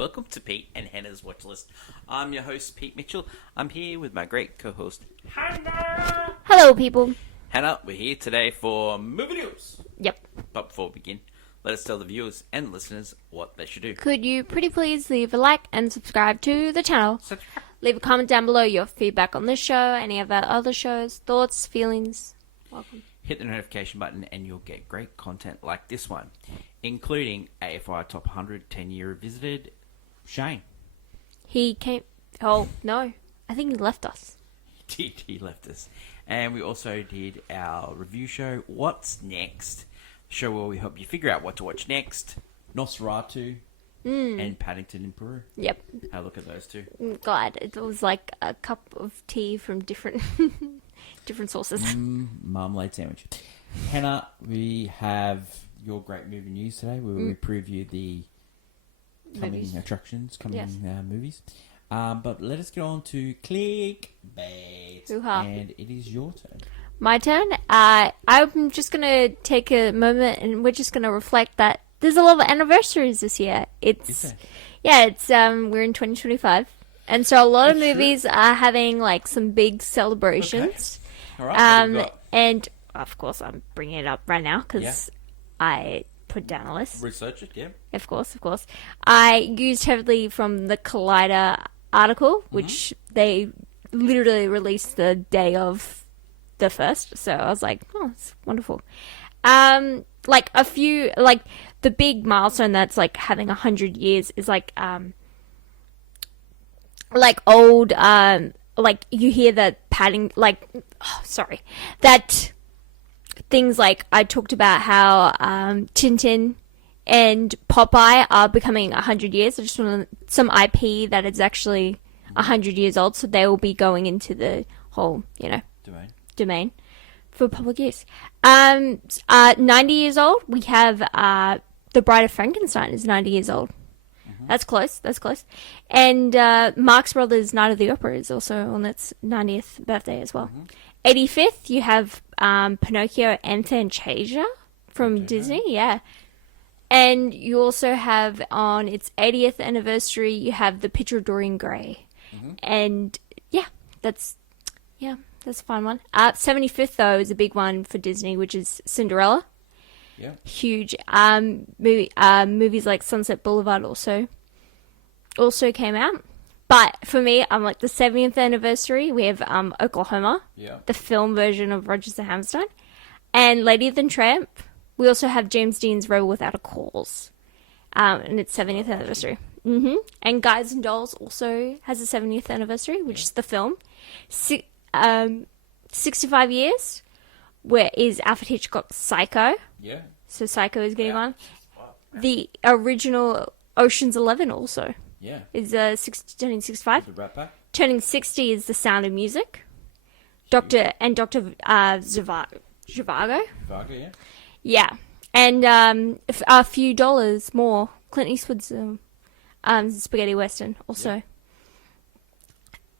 Welcome to Pete and Hannah's Watch List. I'm your host, Pete Mitchell. I'm here with my great co-host, Hannah. Hello, people. Hannah, we're here today for movie news. Yep. But before we begin, let us tell the viewers and listeners what they should do. Could you pretty please leave a like and subscribe to the channel? Leave a comment down below your feedback on this show, any of our other shows, thoughts, feelings. Welcome. Hit the notification button and you'll get great content like this one, including AFI Top 100 10-year revisited Shane. He came... Oh, no. I think he left us. He left us. And we also did our review show, What's Next? The show where we help you figure out what to watch next. Nosferatu and Paddington in Peru. Yep. Have a look at those two. God, it was like a cup of tea from different different sources. Marmalade sandwich. Hannah, we have your great movie news today where we preview the coming Movies. attractions, Yes. movies. But let us get on to clickbait. Hoo-ha. And it is your turn. My turn. I'm just going to take a moment and we're just going to reflect that there's a lot of anniversaries this year. Is there? We're in 2025. And so a lot of That's movies are having like some big celebrations. All right, what have you got? And of course I'm bringing it up right now because I put down a list. Research it, yeah. Of course. I used heavily from the Collider article, which they literally released the day of the first. So I was like, oh, it's wonderful. Like a few, like the big milestone that's like having 100 years is like old, like you hear that that things like I talked about how Tintin and Popeye are becoming 100 years. I just want some IP that is actually 100 years old, so they will be going into the whole, domain for public use. 90 years old, we have The Bride of Frankenstein is 90 years old. That's close. And Marx Brothers' Night of the Opera is also on its 90th birthday as well. 85th, you have Pinocchio and Fantasia from Disney, yeah. And you also have, on its 80th anniversary, you have The Picture of Dorian Gray. And, that's a fun one. 75th, though, is a big one for Disney, which is Cinderella. Yeah. Huge. Movies like Sunset Boulevard also came out. But for me, like the 70th anniversary, we have Oklahoma, the film version of Rodgers and Hammerstein, and Lady of the Tramp. We also have James Dean's Rebel Without a Cause, and its 70th anniversary. And Guys and Dolls also has a 70th anniversary, which is the film. 65 years, where is Alfred Hitchcock's Psycho. Yeah. So Psycho is getting on. The original Ocean's 11 also. Yeah. Is turning 65. The Rat Pack. Turning 60 is The Sound of Music. Dr. Zhivago. Varga, yeah. Yeah. And a few dollars more. Clint Eastwood's spaghetti western also.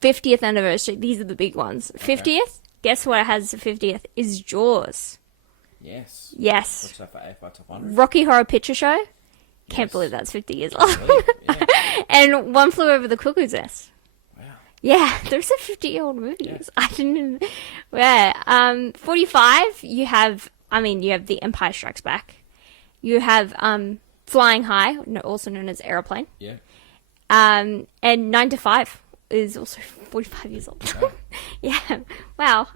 50th anniversary. These are the big ones. 50th. Guess what has the 50th? Is Jaws. Yes. Yes. What's that for AFI Top 100? Rocky Horror Picture Show. Can't believe that's 50 years old. And One Flew Over the Cuckoo's Nest. Wow. Yeah, there's a 50-year-old movies. Yeah. I didn't. Yeah. 45. You have The Empire Strikes Back. You have Flying High, also known as Aeroplane. Yeah. And 9 to 5 is also 45 years old. Wow. Yeah. Wow.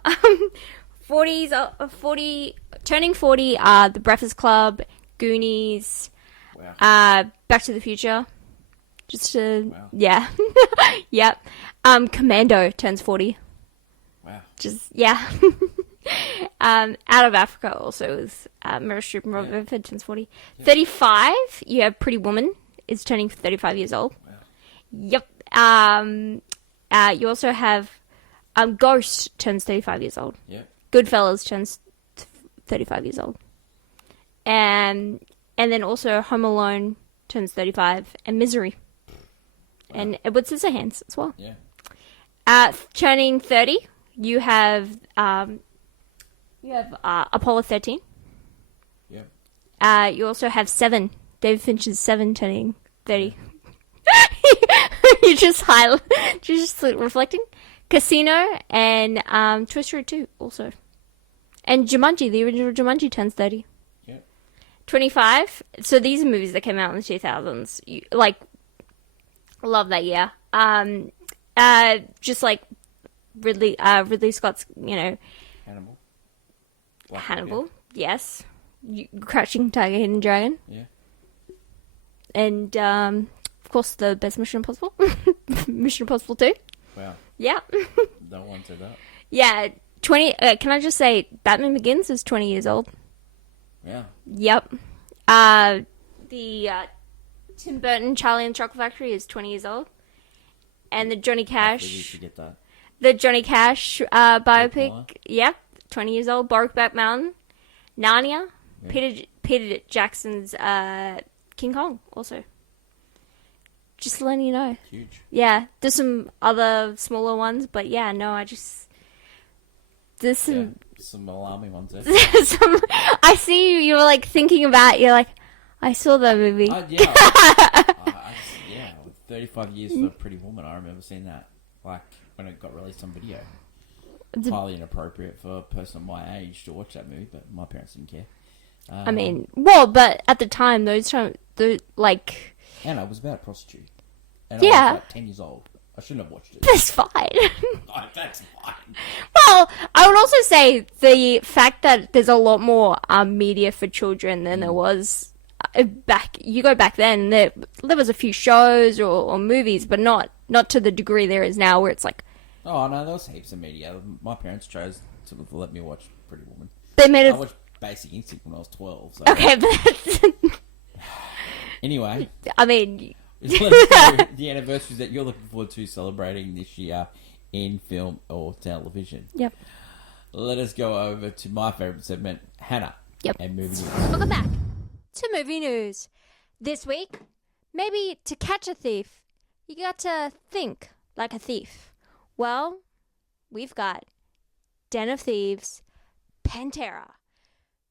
40 turning 40 The Breakfast Club, Goonies, Back to the Future. Yeah. Yep. Commando turns 40. Wow. Out of Africa also is Meryl Streep and Robert Redford turns 40. 35, you have Pretty Woman is turning 35 years old. Wow. Yep. You also have Ghost turns 35 years old. Yeah. Goodfellas turns 35 years old. And then also Home Alone turns 35 and Misery. Wow. And Edward Scissorhands as well. Yeah. Turning 30, you have Apollo 13. Yeah. You also have Seven. David Fincher's Seven turning 30. you just reflecting. Casino and Toy Story 2 also. And Jumanji, the original Jumanji turns 30. Yep. 25. So these are movies that came out in the 2000s. Love that year. Just like Ridley Scott's, Hannibal. Black Hannibal. Widow. Yes. Crouching Tiger, Hidden Dragon. Yeah. And, of course, the best Mission Impossible. Mission Impossible 2. Wow. Yeah. No one said that. Yeah. 20. Can I just say, Batman Begins is 20 years old. Yeah. Yep. The Tim Burton Charlie and the Chocolate Factory is 20 years old. And the Johnny Hopefully we Cash, forget that. the Johnny Cash biopic, Mile. yep, 20 years old. Brokeback Mountain, Narnia, Yeah. Peter Jackson's King Kong also. Just letting you know. Huge. Yeah, there's some other smaller ones, but yeah, no, there's Yeah. some, Some alarming ones there. I see you were like thinking about, you're like, I saw that movie. Yeah, 35 years for Pretty Woman. I remember seeing that, like, when it got released on video. Highly inappropriate for a person of my age to watch that movie, but my parents didn't care. I mean, well, but at the time, like, And I was about a prostitute. And Yeah. I was like 10 years old. I shouldn't have watched it. that's fine. Oh, that's fine. Well, I would also say the fact that there's a lot more media for children than there was back. You go back then, there was a few shows or movies, but not to the degree there is now, where it's like Oh, no, there was heaps of media. My parents chose to let me watch Pretty Woman. they made I it. watched Basic Instinct when I was 12. So. Okay, but Anyway, I mean, let's go the anniversaries that you're looking forward to celebrating this year in film or television. yep. Let us go over to my favourite segment, Hannah. Yep. And movie news. Welcome back to movie news. This week, maybe to catch a thief, you got to think like a thief. Well, we've got Den of Thieves, Pantera.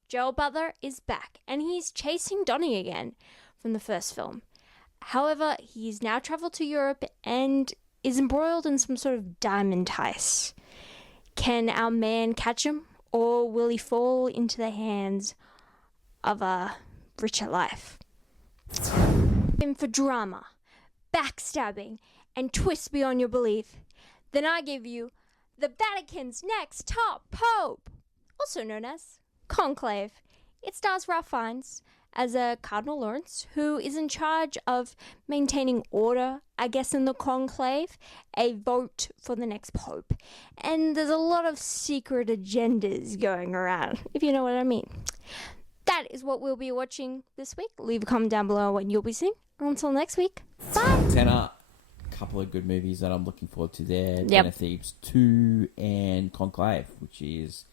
Joel Butler is back, and he's chasing Donnie again from the first film. However, he's now travelled to Europe and is embroiled in some sort of diamond heist. Can our man catch him, or will he fall into the hands of a richer life? In for drama, backstabbing, and twists beyond your belief, then I give you the Vatican's next top pope, also known as Conclave. It stars Ralph Fiennes as a Cardinal Lawrence, who is in charge of maintaining order, I guess, in the conclave, a vote for the next pope. And there's a lot of secret agendas going around, if you know what I mean. That is what we'll be watching this week. Leave a comment down below what you'll be seeing. Until next week, bye! Tenor, a couple of good movies that I'm looking forward to there. Yep. Den of Thieves 2 and Conclave, which is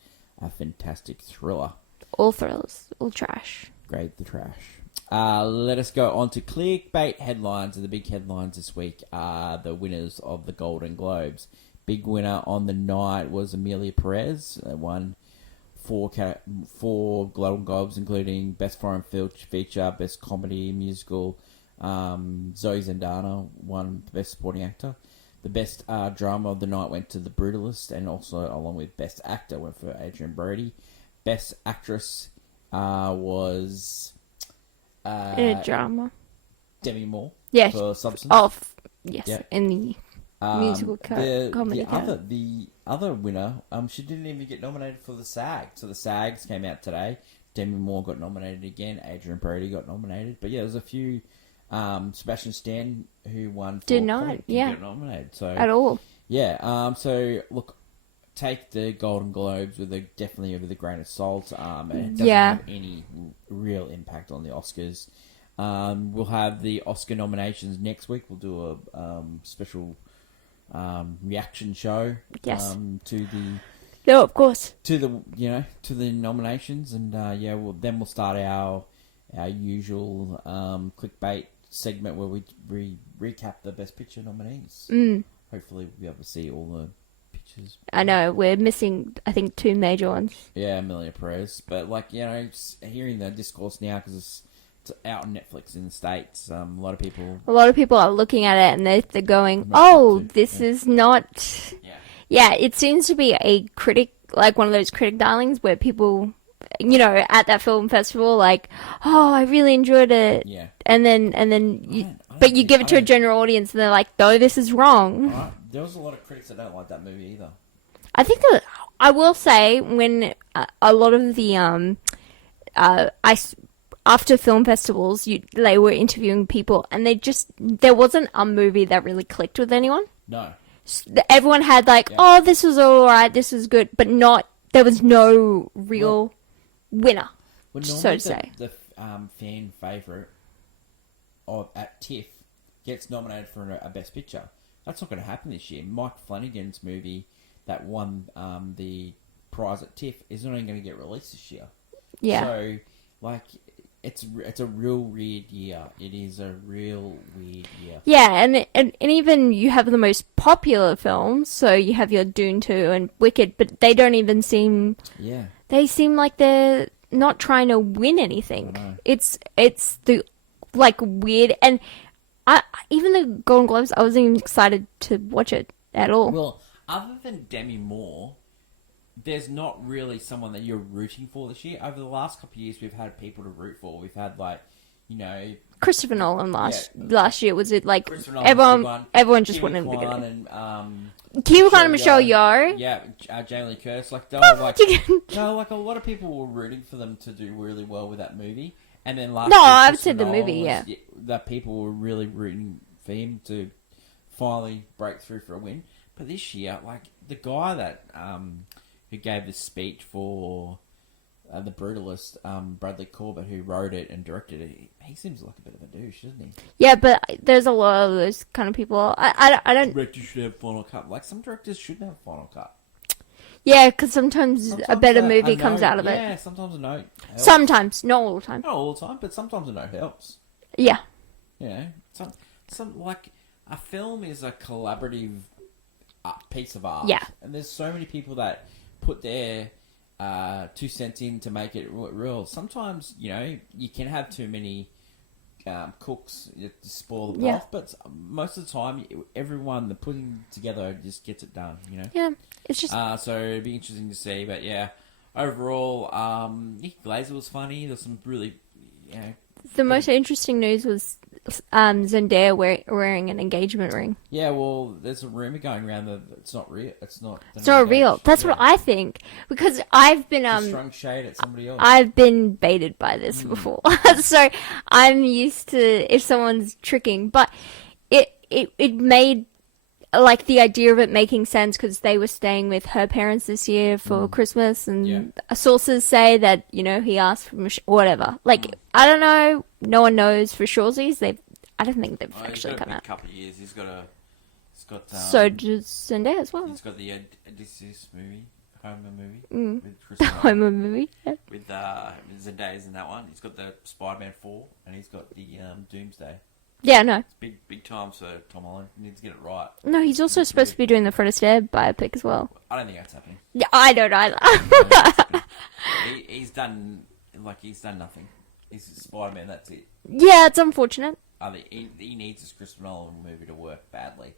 a fantastic thriller. All thrillers, all trash. Great, the trash. Let us go on to clickbait headlines. And the big headlines this week are the winners of the Golden Globes. Big winner on the night was Amelia Perez. Won four Golden Globes, including Best Foreign Feature, Best Comedy Musical. Zoe Zendana won Best Supporting Actor. The Best Drama of the night went to The Brutalist, and also, along with Best Actor, went for Adrian Brody. Best Actress was In a drama. Demi Moore. Yeah. For Substance. Oh, yes, Yeah. in the musical comedy the other winner, she didn't even get nominated for the SAG. So the SAGs came out today. Demi Moore got nominated again. Adrian Brody got nominated. But yeah, there's a few. Sebastian Stan, who won for Did not, Comic, yeah. didn't get nominated. So at all. yeah. So look, take the Golden Globes definitely with a grain of salt. It doesn't have any real impact on the Oscars. We'll have the Oscar nominations next week. We'll do a special reaction show. Yes. To the No, of course. to the nominations, and then we'll start our usual clickbait segment where we recap the Best Picture nominees. Hopefully we'll be able to see all the pictures. I know, we're missing, I think, two major ones. Yeah, Amelia Perez. But, hearing the discourse now, because it's out on Netflix in the States. A lot of people. A lot of people are looking at it and they're going, Not "Oh, up to- this yeah. is not." Yeah. Yeah, it seems to be a critic, like one of those critic darlings where people, at that film festival, like, "Oh, I really enjoyed it," Yeah. and then but you give it to a general audience and they're like, "No, this is wrong." There was a lot of critics that don't like that movie either. I think that I will say when a lot of the after film festivals, they were interviewing people, and there wasn't a movie that really clicked with anyone. No. Everyone had like, Yeah. "Oh, this was all right, this was good," but there was no real winner, Well, so normally to say. the fan favourite at TIFF gets nominated for a Best Picture. That's not going to happen this year. Mike Flanagan's movie that won the prize at TIFF is not even going to get released this year. Yeah. So, like, it's a real weird year. It is a real weird year. Yeah, and even you have the most popular films, so you have your Dune 2 and Wicked, but they don't even seem... Yeah. They seem like they're not trying to win anything. I know. It's the, like, weird... And even the Golden Globes, I wasn't even excited to watch it at all. Well, other than Demi Moore, there's not really someone that you're rooting for this year. Over the last couple of years, we've had people to root for. We've had, like, Christopher Nolan last year was it like Christopher Nolan, everyone just Kiwi wanted him to get Kwan it. and Kiwi Kwan and Michelle Yeoh. Yeah, Jamie Lee Curtis. Like, they Oh, were like, like a lot of people were rooting for them to do really well with that movie. And then last No, year, I've Christopher said the Nolan movie, was- yeah. that people were really rooting for him to finally break through for a win. But this year, like, the guy that who gave the speech for The Brutalist, Bradley Corbett, who wrote it and directed it, he seems like a bit of a douche, doesn't he? Yeah, but there's a lot of those kind of people. I don't. Directors should have final cut. Like, some directors shouldn't have final cut. Yeah, because sometimes a better Sometimes movie a comes note- out of it. Yeah, sometimes a note helps. Sometimes, not all the time. Not all the time, but sometimes a note helps. Yeah. You know, some like a film is a collaborative piece of art. Yeah. And there's so many people that put their 2 cents in to make it real. Sometimes, you can have too many cooks to spoil the broth, but most of the time, everyone the putting together just gets it done. Yeah, it's just So it'd be interesting to see, but yeah, overall, Nick Glazer was funny. There's some really, the most interesting news was Zendaya wearing an engagement ring. yeah. Well, there's a rumor going around that it's not real. It's not real. That's what I think, because I've been strong shade at somebody else. I've been baited by this before, so I'm used to if someone's tricking. But it made like the idea of it making sense because they were staying with her parents this year for Christmas, and sources say that he asked for whatever. Like I don't know, no one knows for surezies. I don't think they've actually he's got come a out. couple of years. He's got. So does Zendaya as well. He's got the Odysseus movie, Homer movie with Chris The Nolan. Homer movie. Yeah. With Zendaya's in that one. He's got the Spider-Man 4, and he's got the Doomsday. Yeah, no. It's big time for Tom Holland. He needs to get it right. No, he's also supposed to be doing the Fred Astaire biopic as well. I don't think that's happening. Yeah, I don't either. I don't think that's happening. He's done nothing. He's Spider-Man. That's it. Yeah, it's unfortunate. He needs his Christopher Nolan movie to work badly.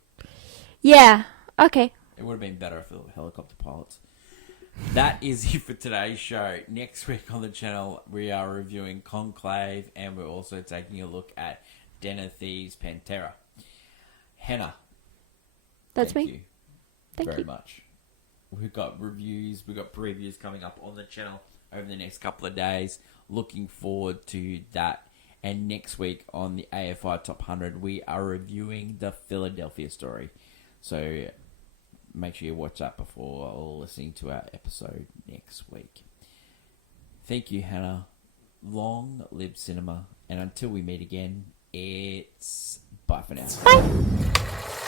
Yeah, okay. It would have been better if it were helicopter pilots. That is it for today's show. Next week on the channel, we are reviewing Conclave, and we're also taking a look at Den of Thieves Pantera. Hannah, That's thank me. you Thank very you. much. We've got reviews, we've got previews coming up on the channel over the next couple of days. Looking forward to that. And next week on the AFI Top 100, we are reviewing the Philadelphia Story. So make sure you watch that before listening to our episode next week. Thank you, Hannah. Long live cinema. And until we meet again, it's bye for now. Bye.